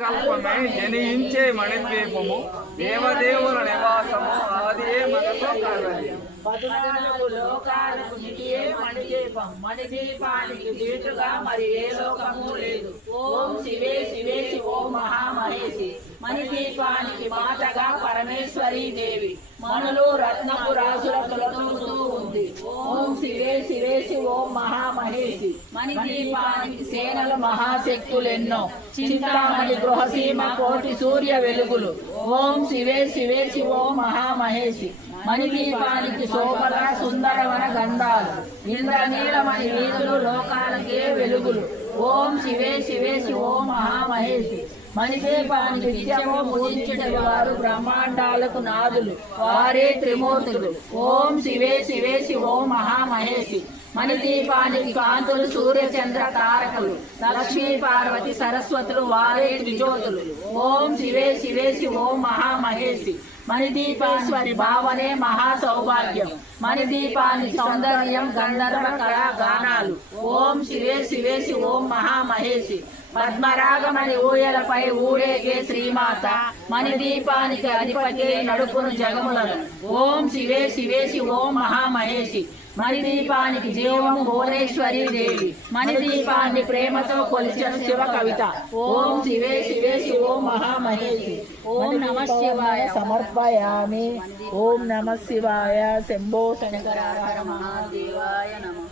సంకల్పమే జనించే మణిద్వీపము దేవదేవుల నివాసము ఆదియే మనతో కలది 14 లోకాలకు నిధియే మణిదీపం మణిదీపానికి దీటుగా మరి ఏ లోకము లేదు. ఓం శివే శివే శివో మహామహేషి మణిదీపానికి మాతగా పరమేశ్వరీ దేవి మణులు రత్నపు రాసుల తొలతూగుతూ ఉంది. ఓం శివే శివే శివో మహామహేషి మణిదీపానికి సేనలు మహాశక్తులెన్నో చింతామణి గృహసీమ కోటి సూర్య వెలుగులు. ఓం శివే శివే శివో మహామహేషి మణిదీపానికి శోభల సుందరవన గంధాలు ఇంద్రనీలమణి వీధులు లోకాలకే వెలుగులు. ఓం శివే శివే శివో మహామహేషి మణిదీపానికి నిత్యము పూజించే వారు బ్రహ్మాండాలకు నాదులు వారే త్రిమూర్తులు. ఓం శివే శివే శివో మహామహేషి మణిదీపానికి కాంతులు సూర్య చంద్ర తారకులు లక్ష్మీ పార్వతి సరస్వతులు వారే త్రిజ్యోతులు. ఓం శివే శివే శివో మహామహేషి మణిదీపేశ్వరి భావనే మహా సౌభాగ్యం మణిదీపానికి సౌందర్యం గంధర్వ కళా గానాలు. ఓం శివే శివే శివో మహామహేషి పద్మరాగమణి ఊయలపై ఊరేగే శ్రీమాత మణిదీపానికి అధిపతి నడుపును జగములను. ఓం శివే శివే శివో మహామహేషి మణిదీపానికి జీవము భువనేశ్వరీ దేవి మణిదీపాన్ని ప్రేమతో కొలిచిన శివ కవిత. ఓం శివే శివే శివో మహామహేషి ఓం నమః శివాయ సమర్పయామి. ఓం నమః శివాయ శంభో శంకర హర మహాదేవాయ నమః.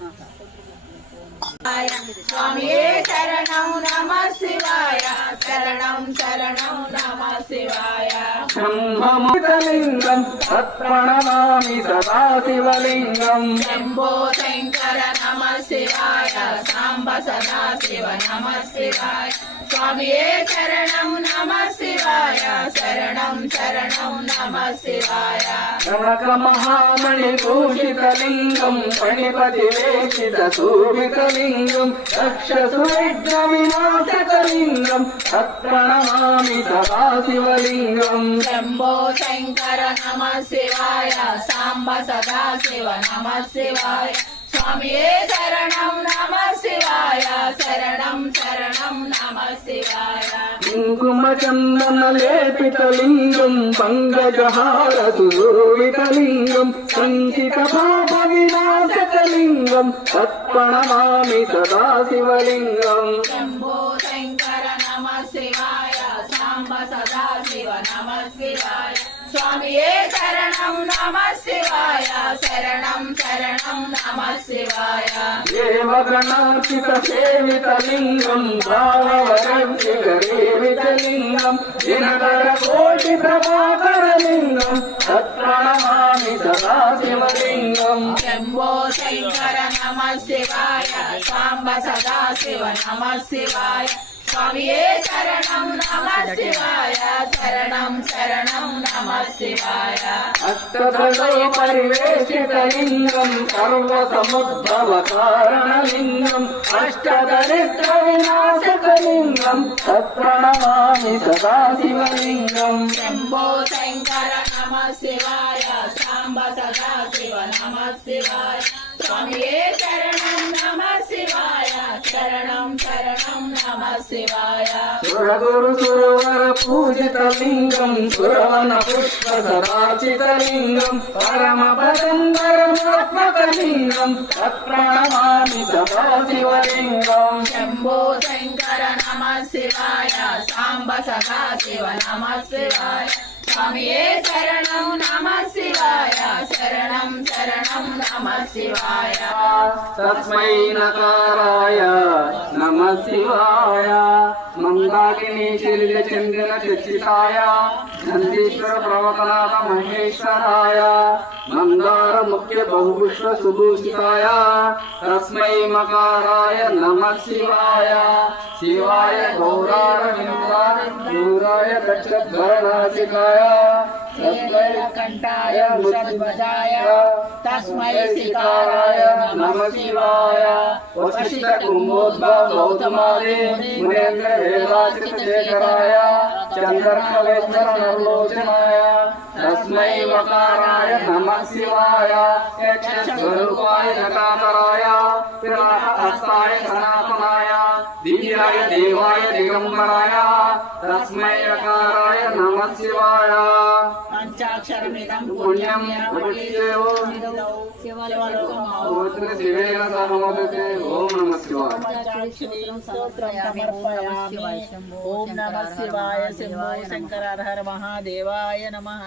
స్వామియే శరణం నమః శివాయ శరణం శరణం నమః శివాయ. బ్రహ్మముతలింగం తత్ప్రణమామి సదా శివలింగం. శంభో శంకర నమః శివాయ సాంబ సదా శివ నమః శివాయ. స్వామియే శరణం నమః శివాయ శరణం శరణం నమః శివాయ. కనక మహామణి భూషితలింగం పణిపతి వేషిత శోభితలింగం రక్షసువిఘ్న వినాశకలింగం తత్ప్రణమామి సదా శివలింగం. శంభో శంకర నమః శివాయ సాంబ సదా శివ నమః శివాయ. స్వామియే శరణం నమః శివాయ శరణం శరణం నమః శివాయ. కుంకుమ చందన లేపితలింగం పంకజహారసులోలితలింగం సంచిత పాప వినాశకలింగం తత్ప్రణమామి సదా శివలింగం. శంభో శంకర నమః శివాయ సాంబ సదా శివ నమః శివాయ. స్వామియే శరణం నమః శివాయ శరణం శరణం నమః శివాయ. దేవగణార్చిత సేవితలింగం భావవరంశిఖరేవితలింగం దినకర కోటి ప్రభాకరలింగం తత్ప్రణమామి సదా శివలింగం. శంభో శంకర నమః శివాయ సాంబ సదా శివ నమః శివాయ. స్వామియే శరణం నమః శివాయ శరణం శరణం నమః శివాయ. అష్టదళో పరివేషితలింగం సర్వసముద్భవ కారణలింగం అష్టదరిద్ర వినాశకలింగం తత్ప్రణమామి సదా శివలింగం. శంభో శంకర నమః శివాయ సాంబ సదా శివ నమః శివాయ. స్వామియే శరణం నమః శివాయ శరణం శరణం నమః శివాయ. సురగురు సురవర పూజితలింగం సురవన పుష్ప సదాచితలింగం పరమ పదంబరమాత్మకలింగం తత్ప్రణమామి సదా శివలింగం. శంభో శంకర నమః శివాయ సాంబ సదా శివ నమః శివాయ. స్వామియే శరణం నమః శివాయ శరణం శరణం నమః శివాయ. తస్మై నకారాయ నమః శివాయ. మందాకిని శిలిల చంద్ర చర్చితాయ నందీశ్వర ప్రవకనాథ మహేశ్వరాయ మందార ముఖ్య బహుపుష్ప సుభూషితాయ తస్మై మకారాయ నమః శివాయ. శివాయ గౌరారవిందాయ దూరాయ దక్షధ్వరనాసికాయ కంఠాయ వృషధ్వజాయ తస్మై సితారాయ నమః శివాయ. వశిష్ఠ కుంభోద్భవ గౌతమాది మునేంద్ర వేదాచిత శేఖరాయ చంద్రకవేశ్వర నవలోచనాయ తస్మై వకారాయ నమః శివాయ. యక్షస్వరూపాయ నకాతరాయ పినాక హస్తాయ సనాతనాయ दिव्याय देवाय दिगंबराय तस्मै यकाराय नमः शिवाय పంచాక్షరమిదం पुण्यं प्रविष्टेव पवित्र शिवेन सर्वोदते ओम नमः शिवाय ఓం నమః శివాయ శంభో శంకర హర హర మహాదేవాయ నమః